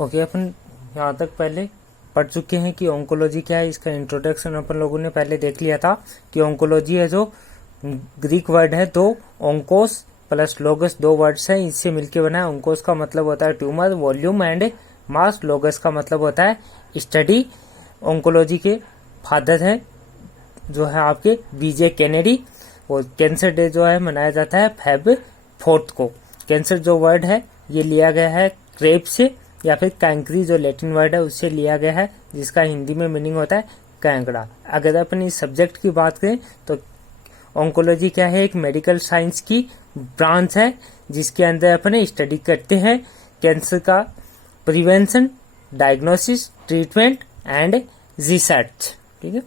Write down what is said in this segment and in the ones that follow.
Okay, अपन यहाँ तक पहले पढ़ चुके हैं कि ओंकोलॉजी क्या है। इसका इंट्रोडक्शन अपन लोगों ने पहले देख लिया था कि ओंकोलॉजी है जो ग्रीक वर्ड है, दो ओंकोस प्लस लोगस, दो वर्ड्स हैं, इससे मिलके बना है। ओंकोस का मतलब होता है ट्यूमर, वॉल्यूम एंड मास। लोगस का मतलब होता है स्टडी। ओंकोलॉजी के फादर हैं जो है आपके बीजे केनेडी। और कैंसर डे जो है मनाया जाता है Feb 4 को। कैंसर जो वर्ड है ये लिया गया है क्रेब से या फिर कैंकरी जो लैटिन वर्ड है उससे लिया गया है, जिसका हिंदी में मीनिंग होता है कैंकड़ा। अगर अपन इस सब्जेक्ट की बात करें तो ऑन्कोलॉजी क्या है, एक मेडिकल साइंस की ब्रांच है जिसके अंदर अपन स्टडी करते हैं कैंसर का prevention, diagnosis, treatment and research. ठीक है,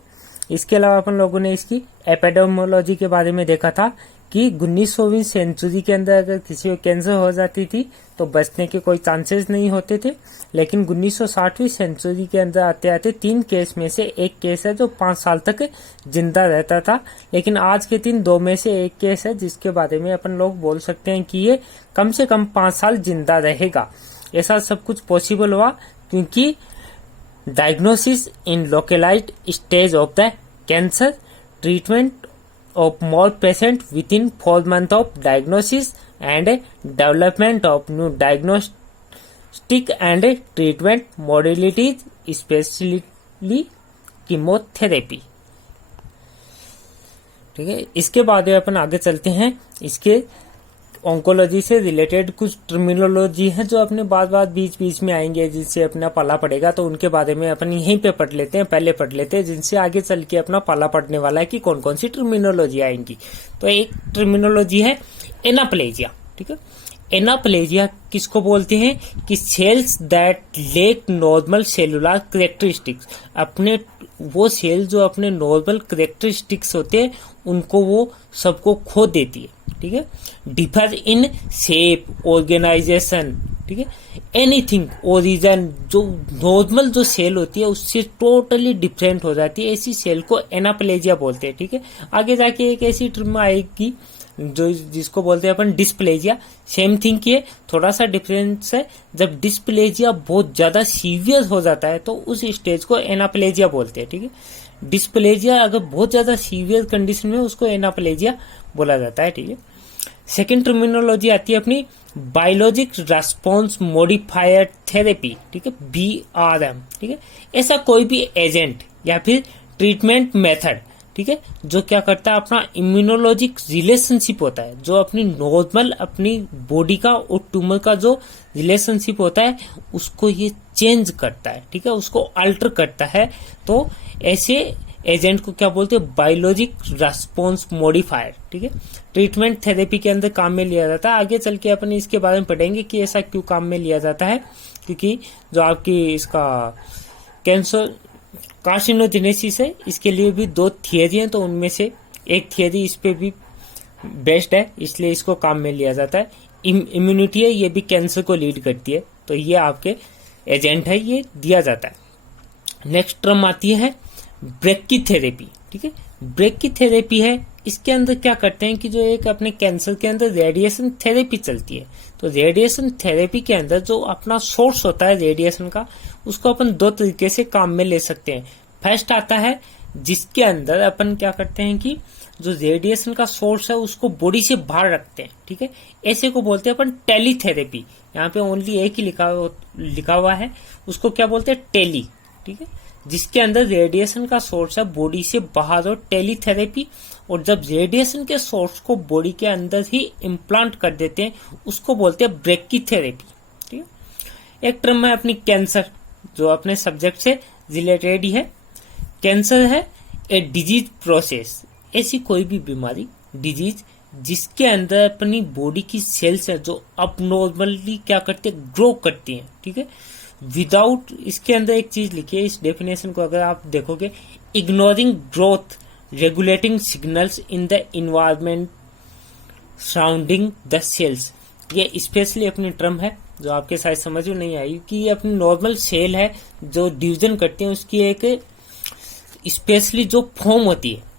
इसके अलावा अपन लोगों ने इसकी एपिडेमियोलॉजी के बारे में देखा था कि 19वीं सेंचुरी के अंदर अगर किसी को कैंसर हो जाती थी तो बचने के कोई चांसेस नहीं होते थे, लेकिन 1960वीं सेंचुरी के अंदर आते आते 3 केस में से एक केस है जो 5 साल तक जिंदा रहता था। लेकिन आज के दिन 2 में से एक केस है जिसके बारे में अपन लोग बोल सकते हैं कि ये कम से कम 5 साल जिंदा रहेगा। ऐसा सब कुछ पॉसिबल हुआ क्योंकि diagnosis in localised stage of the cancer, treatment of more patient within 4 months of diagnosis and development of new diagnostic and treatment modalities, especially chemotherapy। ठीक है, इसके बाद अपन आगे चलते हैं। इसके ऑन्कोलॉजी से रिलेटेड कुछ टर्मिनोलॉजी है जो अपने बात बीच बीच में आएंगे, जिनसे अपना पाला पड़ेगा, तो उनके बारे में अपन यहीं पे पढ़ लेते हैं, पहले पढ़ लेते हैं, जिनसे आगे चल के अपना पाला पड़ने वाला है कि कौन कौन सी टर्मिनोलॉजी आएंगी। तो एक टर्मिनोलॉजी है एनाप्लेजिया। ठीक है, एनाप्लेजिया किसको बोलते हैं कि cells that lack normal cellular characteristics, अपने वो सेल जो अपने नॉर्मल कैरेक्टरिस्टिक्स होते हैं उनको वो सबको खो देती है। ठीक है, डिफर इन शेप, ऑर्गेनाइजेशन, ठीक है, एनीथिंग, ओरिजन, जो नॉर्मल जो सेल होती है उससे टोटली डिफरेंट हो जाती है, ऐसी सेल को एनाप्लेजिया बोलते हैं। ठीक है, आगे जाके एक ऐसी टर्म आएगी जो जिसको बोलते हैं अपन डिस्प्लेजिया। सेम थिंग की है, थोड़ा सा डिफरेंस है। जब डिस्प्लेजिया बहुत ज्यादा सीवियर हो जाता है तो उस स्टेज को एनाप्लेजिया बोलते हैं। ठीक है, डिस्प्लेजिया अगर बहुत ज्यादा सीवियर कंडीशन में उसको एनाप्लेजिया बोला जाता है। ठीक है, सेकेंड टर्मिनोलॉजी आती है अपनी बायोलॉजिक रेस्पॉन्स मॉडिफायर थेरेपी। ठीक है, BRM। ठीक है, ऐसा कोई भी एजेंट या फिर ट्रीटमेंट मेथड, ठीक है, जो क्या करता है अपना इम्यूनोलॉजिक रिलेशनशिप होता है, जो अपनी नॉर्मल अपनी बॉडी का और ट्यूमर का जो रिलेशनशिप होता है उसको ये चेंज करता है। ठीक है, उसको अल्टर करता है। तो ऐसे एजेंट को क्या बोलते हैं, बायोलॉजिक रेस्पॉन्स मॉडिफायर। ठीक है, ट्रीटमेंट थेरेपी के अंदर काम में लिया जाता है। आगे चल के अपन इसके बारे में पढ़ेंगे कि ऐसा क्यों काम में लिया जाता है, क्योंकि जो आपकी इसका कैंसर कार्सिनोजेनेसिस है इसके लिए भी 2 थियरी हैं, तो उनमें से एक थियरी इस पे भी बेस्ड है, इसलिए इसको काम में लिया जाता है। इम्यूनिटी है, ये भी कैंसर को लीड करती है, तो ये आपके एजेंट है, ये दिया जाता है। नेक्स्ट टर्म आती है ब्रेकीथेरेपी। ठीक है, ब्रेकीथेरेपी है, इसके अंदर क्या करते हैं कि जो एक अपने कैंसर के अंदर रेडिएशन थेरेपी चलती है, तो रेडिएशन थेरेपी के अंदर जो अपना सोर्स होता है रेडिएशन का, उसको अपन 2 तरीके से काम में ले सकते हैं। फर्स्ट आता है जिसके अंदर अपन क्या करते हैं कि जो रेडिएशन का सोर्स है उसको बॉडी से बाहर रखते हैं। ठीक है, ऐसे को बोलते हैं अपन टेलीथेरेपी। यहाँ पे ओनली एक ही लिखा हुआ है, उसको क्या बोलते हैं, टेली। ठीक है, जिसके अंदर रेडिएशन का सोर्स है बॉडी से बाहर, और टेलीथेरेपी। और जब रेडिएशन के सोर्स को बॉडी के अंदर ही इम्प्लांट कर देते हैं उसको बोलते हैं ब्रेकीथेरेपी। ठीक है, एक टर्म है अपनी कैंसर, जो अपने सब्जेक्ट से रिलेटेड ही है। कैंसर है ए डिजीज प्रोसेस, ऐसी कोई भी बीमारी, डिजीज, जिसके अंदर अपनी बॉडी की सेल्स है जो अबनॉर्मली क्या करती है, ग्रो करती हैं। ठीक है, विदाउट, इसके अंदर एक चीज लिखी है, इस डेफिनेशन को अगर आप देखोगे, ignoring growth regulating signals in the environment surrounding the cells. ये स्पेशली अपनी टर्म है जो आपके शायद समझ में नहीं आई कि ये अपनी नॉर्मल सेल है जो डिवीजन करते हैं, उसकी एक स्पेशली जो फॉर्म होती है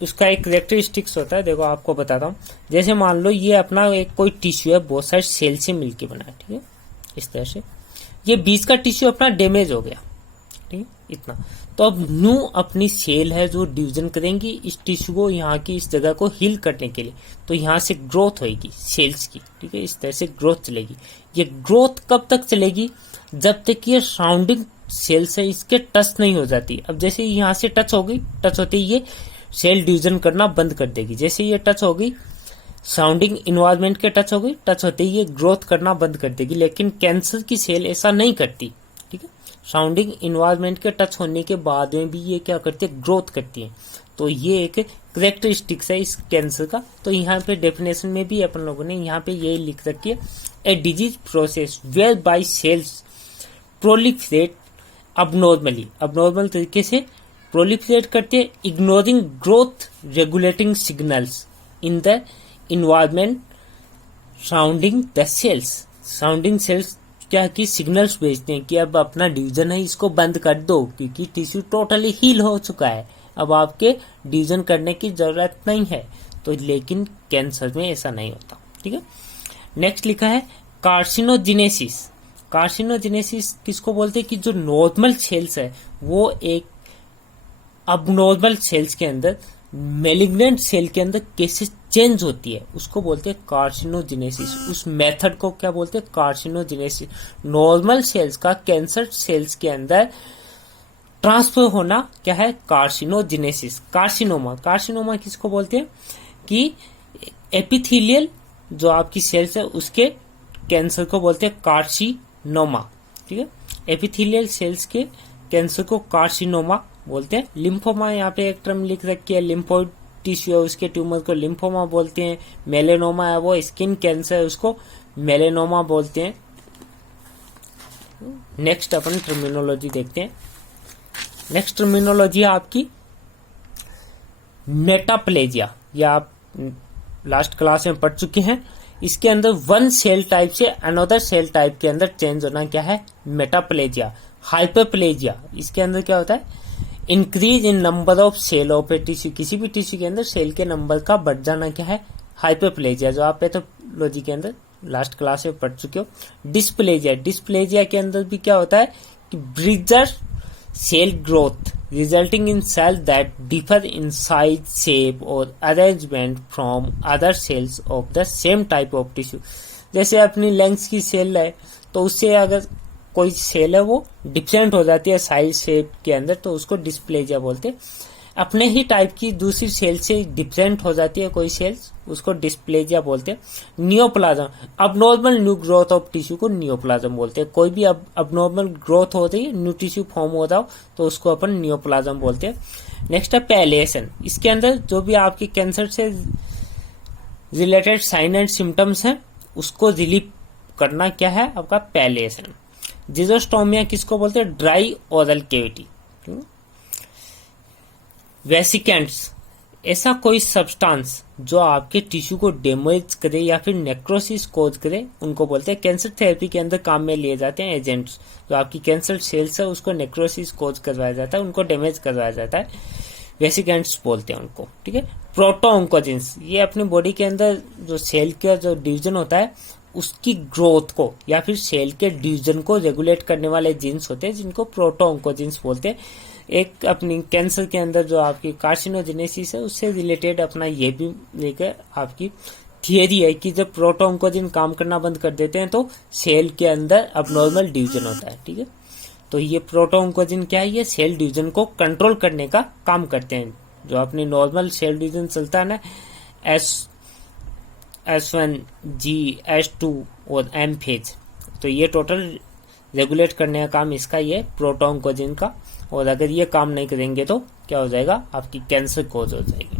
उसका एक कैरेक्टरिस्टिक्स होता है। देखो आपको बताता हूँ, जैसे मान लो ये अपना एक कोई टिश्यू है, बहुत सारे सेल से मिलके बना है। ठीक है, इस तरह से ये बीच का टिश्यू अपना डैमेज हो गया, ठीक है, इतना। तो अब न्यू अपनी सेल है जो डिवीजन करेंगी इस टिश्यू को, यहाँ की इस जगह को हील करने के लिए। तो यहाँ से ग्रोथ होगी सेल्स की, ठीक है, इस तरह से ग्रोथ चलेगी। ये ग्रोथ कब तक चलेगी? जब तक ये सराउंडिंग सेल्स है इसके टच नहीं हो जाती। अब जैसे यहाँ से टच होगी, टच होते ही ये सेल डिवीजन करना बंद कर देगी। जैसे ये टच होगी, सराउंडिंग इन्वायरमेंट के टच हो गई, टच होते ही ये ग्रोथ करना बंद कर देगी। लेकिन कैंसर की सेल ऐसा नहीं करती, ठीक है। सराउंडिंग इन्वायरमेंट के टच होने के बाद में भी ये क्या करती है? ग्रोथ करती है। तो ये एक करेक्टरिस्टिक्स है इस कैंसर का। तो यहाँ पे डेफिनेशन में भी अपन लोगों ने यहाँ पे ये लिख रखी है, a disease process whereby cells proliferate abnormally, abnormal तरीके से प्रोलिफरेट करते हैं, ignoring growth regulating signals in the environment surrounding the cells. Surrounding cells क्या कि सिग्नल्स भेजते हैं कि अब अपना डिवीजन है इसको बंद कर दो, क्योंकि टिश्यू टोटली हील हो चुका है, अब आपके डिवीजन करने की जरूरत नहीं है। तो लेकिन कैंसर में ऐसा नहीं होता, ठीक है। नेक्स्ट लिखा है कार्सिनोजेनेसिस। कार्सिनोजेनेसिस किसको बोलते हैं? कि जो नॉर्मल सेल्स है वो एक अबनॉर्मल सेल्स के अंदर, मेलिग्नेंट सेल के अंदर कैसे चेंज होती है उसको बोलते हैं कार्सिनोजेनेसिस। उस मेथड को क्या बोलते हैं? कार्सिनोजेनेसिस। नॉर्मल सेल्स का कैंसर सेल्स के अंदर ट्रांसफर होना क्या है? कार्सिनोजेनेसिस। कार्सिनोमा, कार्सिनोमा किसको बोलते हैं? कि एपिथेलियल जो आपकी सेल्स है उसके कैंसर को बोलते हैं कार्सिनोमा, ठीक है। एपिथेलियल सेल्स के कैंसर को कार्सिनोमा बोलते हैं। लिम्फोमा यहाँ पे एक टर्म लिख रखी है, लिम्फोइड टिश्यू है उसके ट्यूमर को लिम्फोमा बोलते हैं। मेलेनोमा है वो स्किन कैंसर है उसको मेलेनोमा बोलते हैं। नेक्स्ट अपन टर्मिनोलॉजी देखते हैं। नेक्स्ट टर्मिनोलॉजी है आपकी मेटाप्लेजिया, या आप लास्ट क्लास में पढ़ चुके हैं। इसके अंदर वन सेल टाइप से अनदर सेल टाइप के अंदर चेंज होना क्या है? मेटाप्लेजिया। हाइपरप्लेजिया, इसके अंदर क्या होता है? Increase in number of cell of a tissue, किसी भी टिश्यू के अंदर सेल के नंबर का बढ़ जाना क्या है? हाइपरप्लेजिया, जो आप पैथोलॉजी के अंदर लास्ट क्लास में पढ़ चुके हो। डिस्प्लेजिया, डिस्प्लेजिया के अंदर भी क्या होता है कि ब्रिजर cell growth resulting in cell that differ in size, shape और arrangement from other cells of the same type of tissue. जैसे अपनी लेंस की सेल है तो उससे अगर कोई सेल है वो डिफरेंट हो जाती है साइज शेप के अंदर, तो उसको डिस्प्लेजिया बोलते हैं। अपने ही टाइप की दूसरी सेल से डिफरेंट हो जाती है कोई सेल्स, उसको डिस्प्लेजिया बोलते हैं। Neoplasm, abnormal new growth of tissue को नियोप्लाज्म बोलते हैं। कोई भी अबनॉर्मल ग्रोथ हो रही है, न्यू टिश्यू फॉर्म हो रहा हो तो उसको अपन नियोप्लाज्म बोलते हैं। नेक्स्ट है पैलिएशन। इसके अंदर जो भी आपके कैंसर से रिलेटेड साइन एंड सिम्टम्स हैं उसको रिलीव करना क्या है? आपका पैलिएशन। जिजोस्टोमिया किसको बोलते हैं? Dry oral cavity. वेसिकेंट्स, ऐसा कोई सब्सटेंस जो आपके टिश्यू को डैमेज करे या फिर नेक्रोसिस कोज करे उनको बोलते हैं। कैंसर थेरेपी के अंदर काम में लिए जाते हैं एजेंट्स, जो आपकी कैंसर सेल्स है उसको नेक्रोसिस कोज करवाया जाता है, उनको डैमेज करवाया जाता है, वेसिकेंट्स बोलते हैं उनको, ठीक है। प्रोटो ऑन्कोजिन्स, ये अपनी बॉडी के अंदर जो सेल का जो डिवीजन होता है उसकी ग्रोथ को या फिर सेल के डिवीजन को रेगुलेट करने वाले जीन्स होते हैं जिनको प्रोटो ऑन्कोजिन्स बोलते हैं। एक अपनी कैंसर के अंदर जो आपकी कार्सिनोजेनेसिस है उससे रिलेटेड अपना ये भी लेकर आपकी थियरी है कि जब प्रोटो ऑन्कोजिन काम करना बंद कर देते हैं तो सेल के अंदर अबनॉर्मल डिवीजन होता है, ठीक है। तो ये प्रोटो ऑन्कोजिन क्या है? ये सेल डिवीजन को कंट्रोल करने का काम करते हैं। जो अपनी नॉर्मल सेल डिवीजन चलता है ना, S1, G, S2 और M फेज, तो ये टोटल रेगुलेट करने का काम इसका ये प्रोटो ऑन्कोजिन का। और अगर ये काम नहीं करेंगे तो क्या हो जाएगा? आपकी कैंसर कोज हो जाएगी।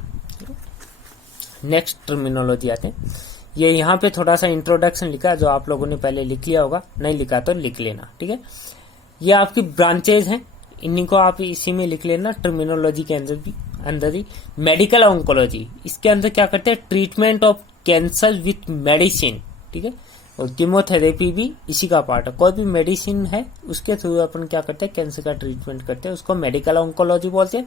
नेक्स्ट टर्मिनोलॉजी आते हैं। ये यहाँ पे थोड़ा सा इंट्रोडक्शन लिखा है जो आप लोगों ने पहले लिख लिया होगा, नहीं लिखा तो लिख लेना, ठीक है। ये आपकी ब्रांचेज हैं, इन्हीं को आप इसी में लिख लेना टर्मिनोलॉजी के अंदर ही। मेडिकल ऑन्कोलॉजी, इसके अंदर क्या करते हैं? Treatment of cancer with medicine, ठीक है। और कीमोथेरेपी भी इसी का पार्ट है। कोई भी मेडिसिन है उसके थ्रू अपन क्या करते हैं? कैंसर का ट्रीटमेंट करते हैं, उसको मेडिकल ऑन्कोलॉजी बोलते हैं।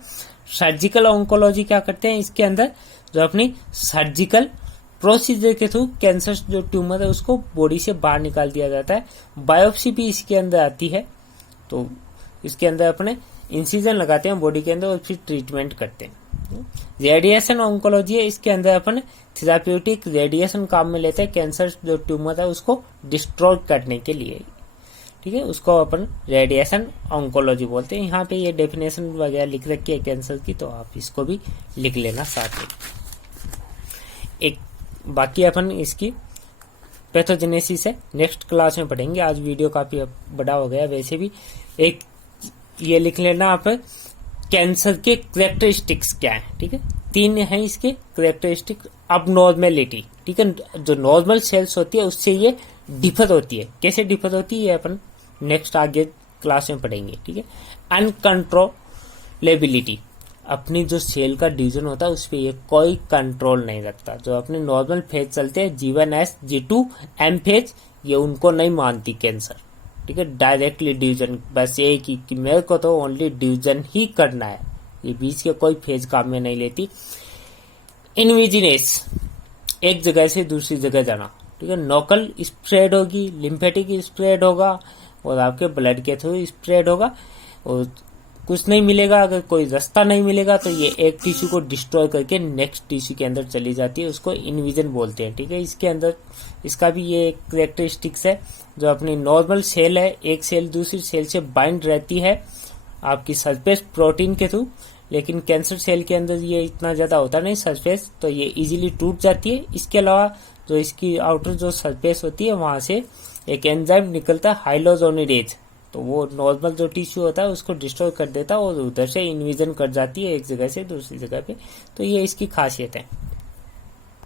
सर्जिकल ऑन्कोलॉजी क्या करते हैं? इसके अंदर जो अपनी सर्जिकल प्रोसीजर के थ्रू कैंसर जो ट्यूमर है उसको बॉडी से बाहर निकाल दिया जाता है। बायोप्सी भी इसके अंदर आती है, तो इसके अंदर अपने इंसिजन लगाते हैं बॉडी के अंदर और फिर ट्रीटमेंट करते हैं। रेडिएशन ऑन्कोलॉजी है, इसके अंदर अपन थेराप्यूटिक रेडिएशन काम में लेते हैं कैंसर जो ट्यूमर है उसको डिस्ट्रॉय करने के लिए, ठीक है, उसको अपन रेडिएशन ऑन्कोलॉजी बोलते हैं। यहाँ पे ये डेफिनेशन वगैरह लिख रखी है कैंसर की, तो आप इसको भी लिख लेना साथ में। एक बाकी अपन इसकी पैथोजेनेसिस है, नेक्स्ट क्लास में पढ़ेंगे, आज वीडियो काफी बड़ा हो गया वैसे भी। एक ये लिख लेना आप, कैंसर के कैरेक्टरिस्टिक्स क्या है, ठीक है, 3 है इसके कैरेक्टरिस्टिक। अब नॉर्मेलिटी, ठीक है, जो नॉर्मल सेल्स होती है उससे ये डिफर होती है। कैसे डिफर होती है अपन नेक्स्ट आगे क्लास में पढ़ेंगे, ठीक है। अनकंट्रोलेबिलिटी, अपनी जो सेल का डिवीजन होता है उस पर ये कोई कंट्रोल नहीं रखता। जो अपने नॉर्मल फेज चलते हैं G1S G2 M फेज, ये उनको नहीं मानती कैंसर, ठीक है। डायरेक्टली डिवीजन, बस ये कि मेरे को तो ओनली डिवीजन ही करना है, ये बीच के कोई फेज काम में नहीं लेती। इनविजिनेस, एक जगह से दूसरी जगह जाना, ठीक है, नोकल स्प्रेड होगी, लिम्फेटिक स्प्रेड होगा और आपके ब्लड के थ्रू स्प्रेड होगा। और कुछ नहीं मिलेगा, अगर कोई रास्ता नहीं मिलेगा तो ये एक टिश्यू को डिस्ट्रॉय करके नेक्स्ट टिश्यू के अंदर चली जाती है, उसको इनविजन बोलते हैं, ठीक है। इसके अंदर इसका भी ये एक कैरेक्टरिस्टिक्स है, जो अपनी नॉर्मल सेल है, एक सेल दूसरी सेल से बाइंड रहती है आपकी सरफेस प्रोटीन के थ्रू, लेकिन कैंसर सेल के अंदर ये इतना ज्यादा होता नहीं सरफेस, तो ये इजीली टूट जाती है। इसके अलावा जो इसकी आउटर जो सरफेस होती है वहां से एक एंजाइम निकलता है हाइलोजोनिडेज, तो वो नॉर्मल जो टिश्यू होता है उसको डिस्ट्रॉय कर देता है और उधर से इन्विजन कर जाती है एक जगह से दूसरी जगह पे। तो ये इसकी खासियत है।